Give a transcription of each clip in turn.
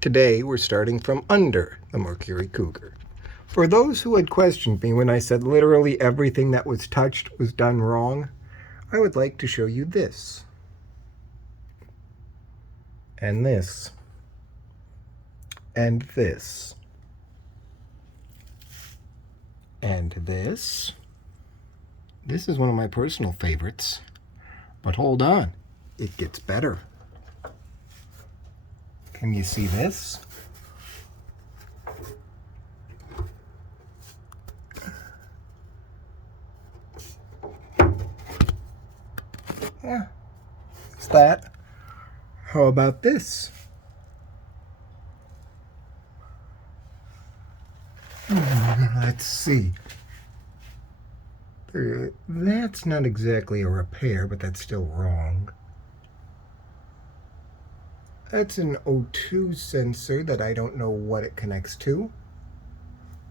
Today we're starting from under the Mercury Cougar. For those who had questioned me when I said literally everything that was touched was done wrong, I would like to show you this. And this. And this. And this. This is one of my personal favorites. But hold on, it gets better. Can you see this? Yeah, it's that. How about this? Let's see. That's not exactly a repair, but that's still wrong. That's an O2 sensor that I don't know what it connects to,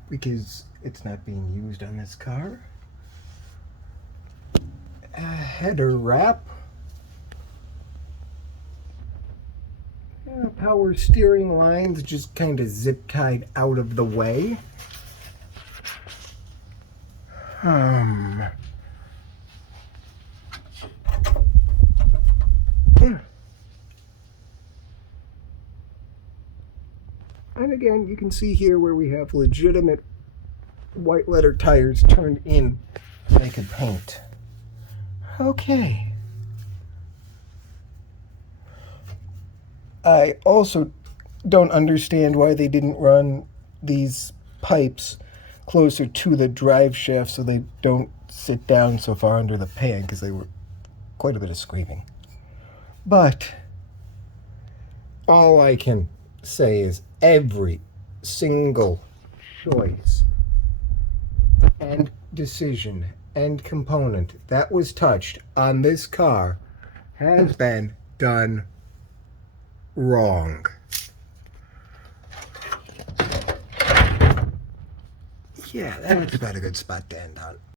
because it's not being used on this car. A header wrap. Power steering lines just kind of zip tied out of the way. Yeah. And again, you can see here where we have legitimate white letter tires turned in naked paint. Okay. I also don't understand why they didn't run these pipes closer to the drive shaft so they don't sit down so far under the pan, because they were quite a bit of scraping. But all I can say is every single choice and decision and component that was touched on this car has been done wrong. Yeah, that's about a good spot to end on.